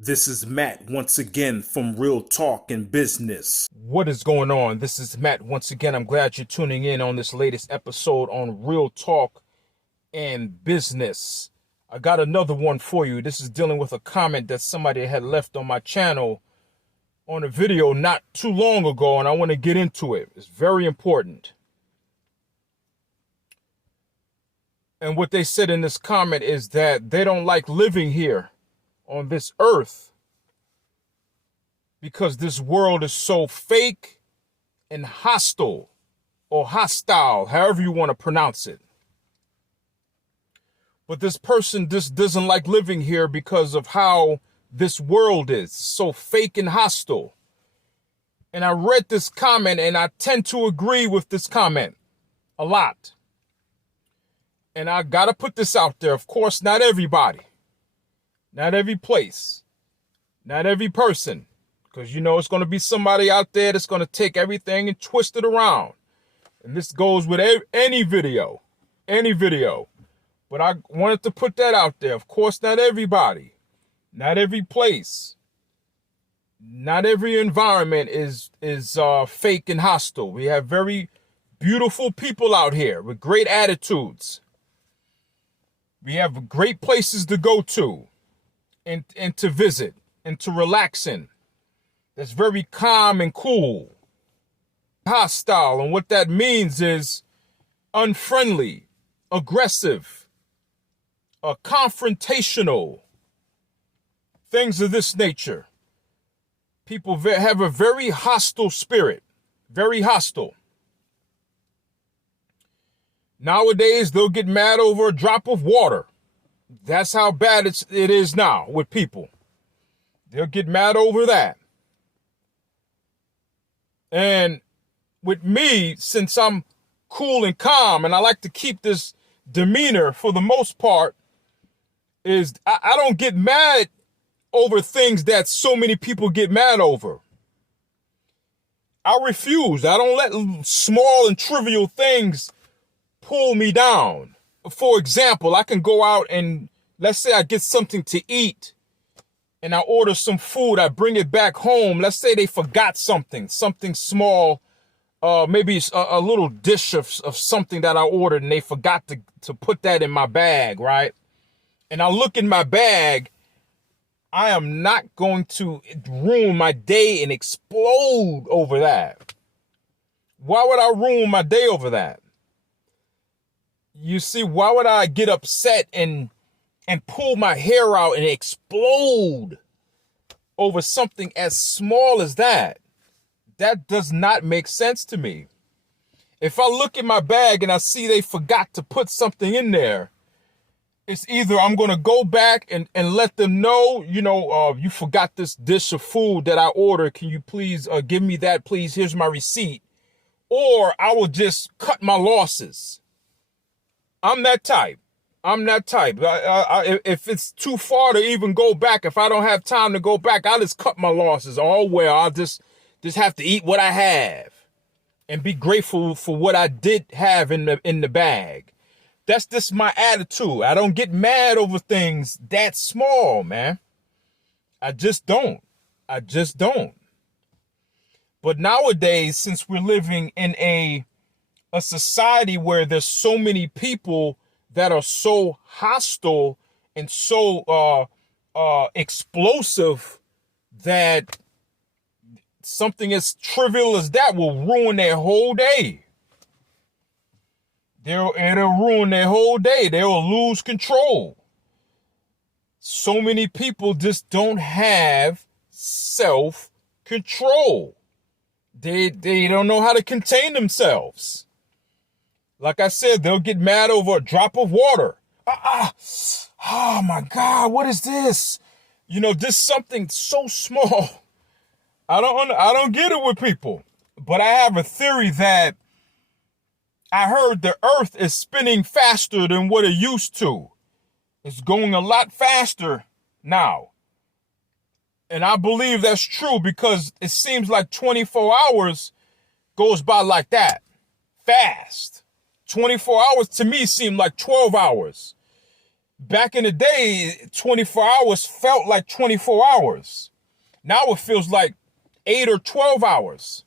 This is Matt once again from Real Talk and Business. What is going on? This is Matt once again. I'm glad you're tuning in on this latest episode on Real Talk and Business. I got another one for you. This is dealing with a comment that somebody had left on my channel on a video not too long ago, and I want to get into it. It's very important. And what they said in this comment is that they don't like living here on this earth because this world is so fake and hostile, or hostile, however you want to pronounce it. But this person just doesn't like living here because of how this world is so fake and hostile. And I read this comment and I tend to agree with this comment a lot. And I got to put this out there. Of course, not everybody, not every place, not every person. Because, you know, it's going to be somebody out there that's going to take everything and twist it around. And this goes with any video. But I wanted to put that out there. Of course, not everybody, not every place, not every environment is fake and hostile. We have very beautiful people out here with great attitudes. We have great places to go to and to visit and to relax in. That's very calm and cool. Hostile, and what that means is unfriendly, aggressive, confrontational, things of this nature. People have a very hostile spirit, very hostile. Nowadays, they'll get mad over a drop of water. That's how bad it is now with people. They'll get mad over that. And with me, since I'm cool and calm and I like to keep this demeanor for the most part, is I don't get mad over things that so many people get mad over. I refuse. I don't let small and trivial things pull me down. For example, I can go out and let's say I get something to eat and I order some food, I bring it back home. Let's say they forgot something small, maybe a little dish of something that I ordered and they forgot to put that in my bag, right? And I look in my bag, I am not going to ruin my day and explode over that. Why would I ruin my day over that? You see, why would I get upset and pull my hair out and explode over something as small as that? That does not make sense to me. If I look in my bag and I see they forgot to put something in there, it's either I'm going to go back and let them know, you forgot this dish of food that I ordered. Can you please give me that, please? Here's my receipt. Or I will just cut my losses. I'm that type. If it's too far to even go back, if I don't have time to go back, I'll just cut my losses. Oh, well, I'll just have to eat what I have and be grateful for what I did have in the bag. That's just my attitude. I don't get mad over things that small, man. I just don't. But nowadays, since we're living in a society where there's so many people that are so hostile and so explosive that something as trivial as that will ruin their whole day. It'll ruin their whole day. They'll lose control. So many people just don't have self-control. They don't know how to contain themselves. Like I said, they'll get mad over a drop of water. Oh my God, what is this? Just something so small. I don't get it with people. But I have a theory that I heard the earth is spinning faster than what it used to. It's going a lot faster now. And I believe that's true because it seems like 24 hours goes by like that. Fast. 24 hours to me seem like 12 hours. Back in the day, 24 hours felt like 24 hours. Now it feels like 8 or 12 hours.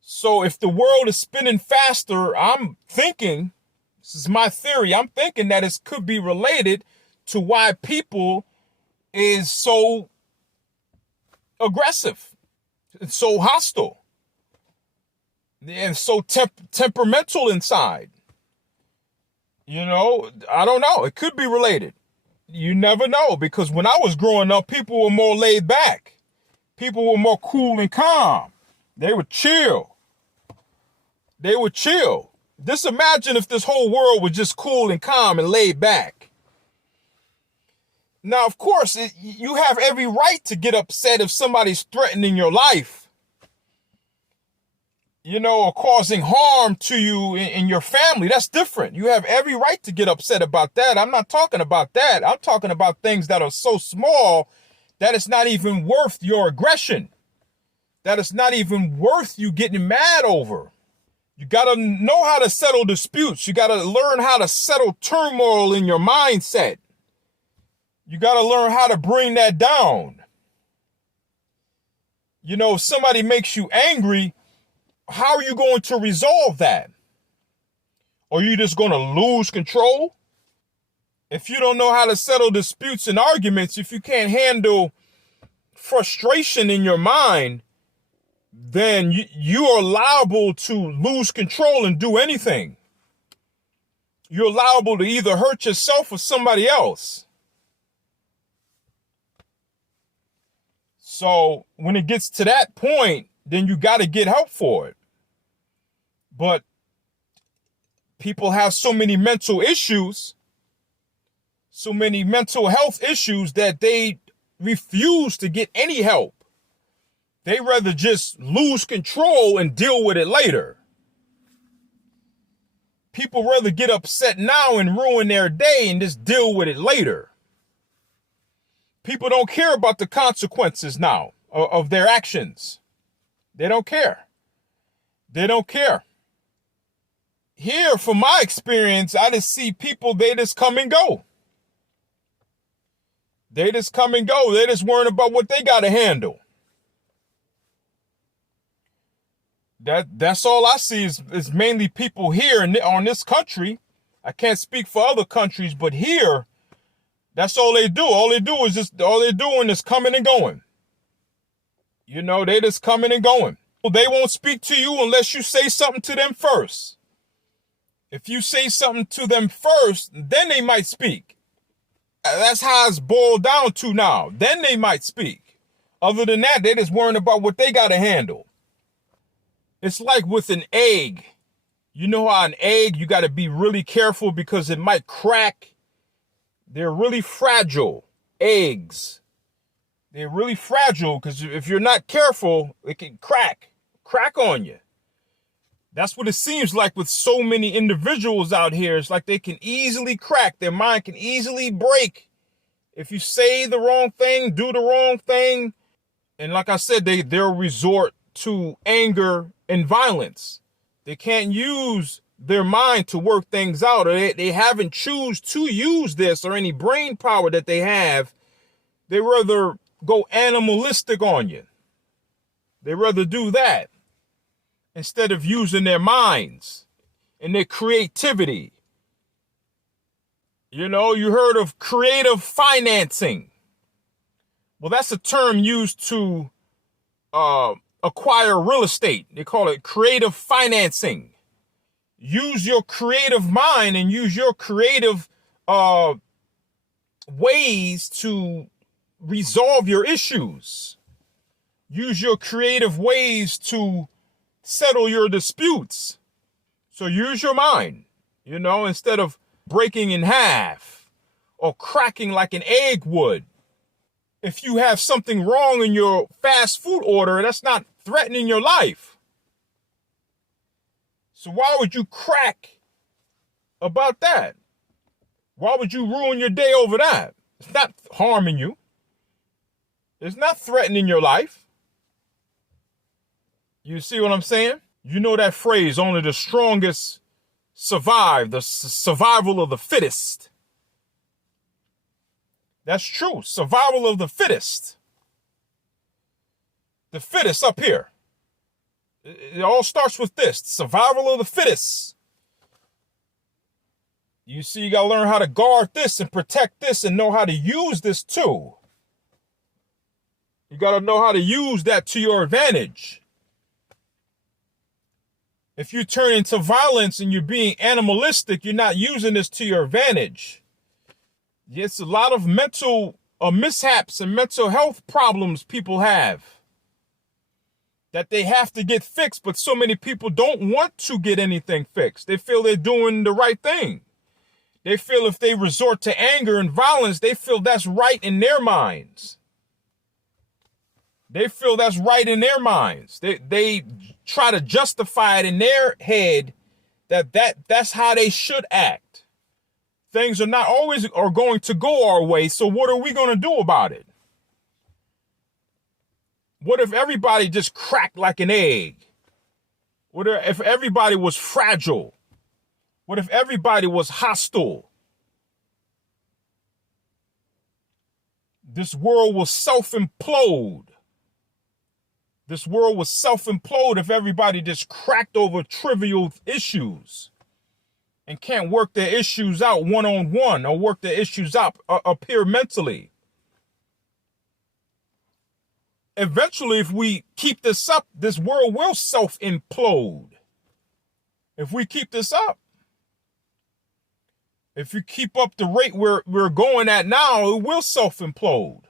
So if the world is spinning faster, I'm thinking, this is my theory, I'm thinking that it could be related to why people is so aggressive, and so hostile, and so temperamental inside. I don't know. It could be related. You never know, because when I was growing up, people were more laid back. People were more cool and calm. They would chill. Just imagine if this whole world was just cool and calm and laid back. Now, of course, you have every right to get upset if somebody's threatening your life, or causing harm to you and your family. That's different. You have every right to get upset about that. I'm not talking about that. I'm talking about things that are so small that it's not even worth your aggression, that it's not even worth you getting mad over. You got to know how to settle disputes. You got to learn how to settle turmoil in your mindset. You got to learn how to bring that down. If somebody makes you angry, how are you going to resolve that? Are you just going to lose control? If you don't know how to settle disputes and arguments, if you can't handle frustration in your mind, then you are liable to lose control and do anything. You're liable to either hurt yourself or somebody else. So when it gets to that point, then you got to get help for it. But people have so many mental issues, so many mental health issues, that they refuse to get any help. They rather just lose control and deal with it later. People rather get upset now and ruin their day and just deal with it later. People don't care about the consequences now of their actions. They don't care. Here, from my experience, I just see people, they just come and go. They just worrying about what they got to handle. That's all I see is mainly people here on this country. I can't speak for other countries, but here, that's all they do. All they're doing is coming and going. They just coming and going. They won't speak to you unless you say something to them first. If you say something to them first, then they might speak. That's how it's boiled down to now. Then they might speak. Other than that, they're just worrying about what they got to handle. It's like with an egg. You know how an egg, you got to be really careful because it might crack. They're really fragile eggs. They're really fragile because if you're not careful, it can crack on you. That's what it seems like with so many individuals out here. It's like they can easily crack. Their mind can easily break. If you say the wrong thing, do the wrong thing. And like I said, they'll resort to anger and violence. They can't use their mind to work things out, or they haven't choose to use this or any brain power that they have. They rather go animalistic on you. They rather do that instead of using their minds and their creativity. You heard of creative financing. Well, that's a term used to acquire real estate. They call it creative financing. Use your creative mind and use your creative ways to resolve your issues. Use your creative ways to settle your disputes. So use your mind, instead of breaking in half or cracking like an egg would. If you have something wrong in your fast food order, that's not threatening your life. So why would you crack about that? Why would you ruin your day over that? It's not harming you. It's not threatening your life. You see what I'm saying? You know that phrase, only the strongest survive, the survival of the fittest. That's true. Survival of the fittest. The fittest up here. It all starts with this. Survival of the fittest. You see, you got to learn how to guard this and protect this and know how to use this too. You got to know how to use that to your advantage. If you turn into violence and you're being animalistic, you're not using this to your advantage. It's a lot of mental mishaps and mental health problems people have that they have to get fixed, but so many people don't want to get anything fixed. They feel they're doing the right thing. They feel if they resort to anger and violence, they feel that's right in their minds. They feel that's right in their minds. They try to justify it in their head that's how they should act. Things are not always are going to go our way, so what are we going to do about it? What if everybody just cracked like an egg? What if everybody was fragile? What if everybody was hostile? This world will self-implode. This world will self-implode if everybody just cracked over trivial issues and can't work their issues out one-on-one or work their issues out up here mentally. Eventually, if we keep this up, this world will self-implode. If we keep this up. If you keep up the rate we're going at now, it will self-implode.